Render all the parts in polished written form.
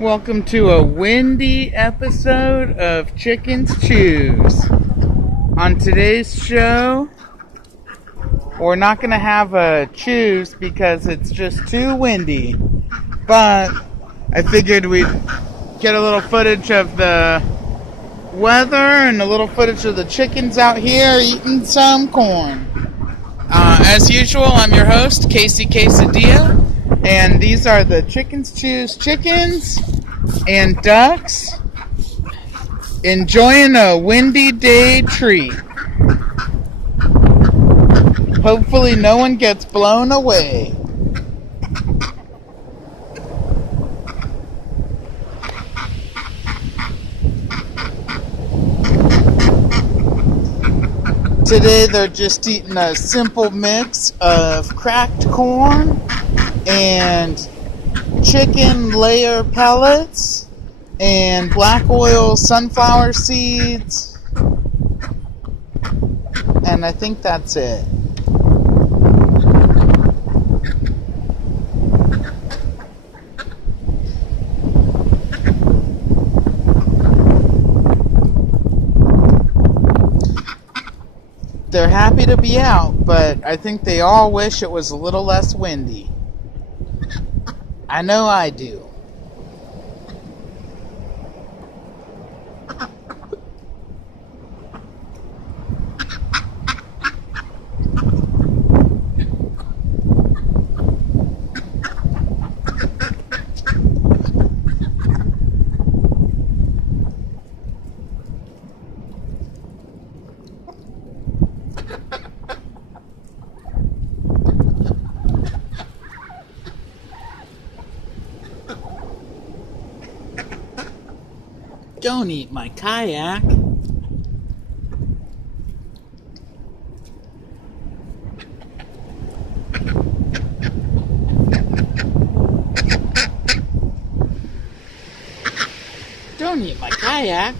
Welcome to a windy episode of Chickens Chews. On today's show, we're not going to have a chews because it's just too windy. But I figured we'd get a little footage of the weather and a little footage of the chickens out here eating some corn. As usual, I'm your host, Casey Quesadilla. And these are the Chickens Chews chickens and ducks enjoying a windy day treat. Hopefully no one gets blown away. Today they're just eating a simple mix of cracked corn and chicken layer pellets and black oil sunflower seeds, and I think that's it. They're happy to be out, but I think they all wish it was a little less windy. I know I do. Don't eat my kayak. Don't eat my kayak.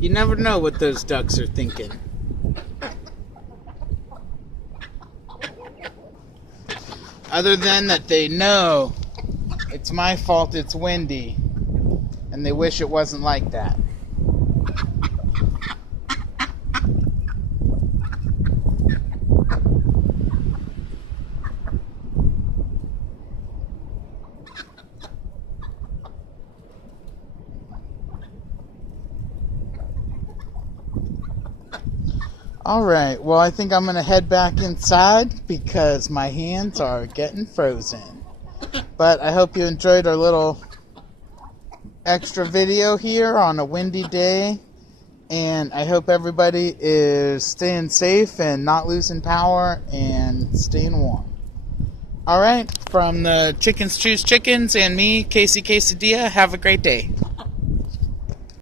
You never know what those ducks are thinking. Other than that they know it's my fault it's windy, and they wish it wasn't like that. Alright, well I think I'm going to head back inside because my hands are getting frozen. But I hope you enjoyed our little extra video here on a windy day. And I hope everybody is staying safe and not losing power and staying warm. Alright, from the Chickens Choose Chickens and me, Casey Quesadilla, have a great day.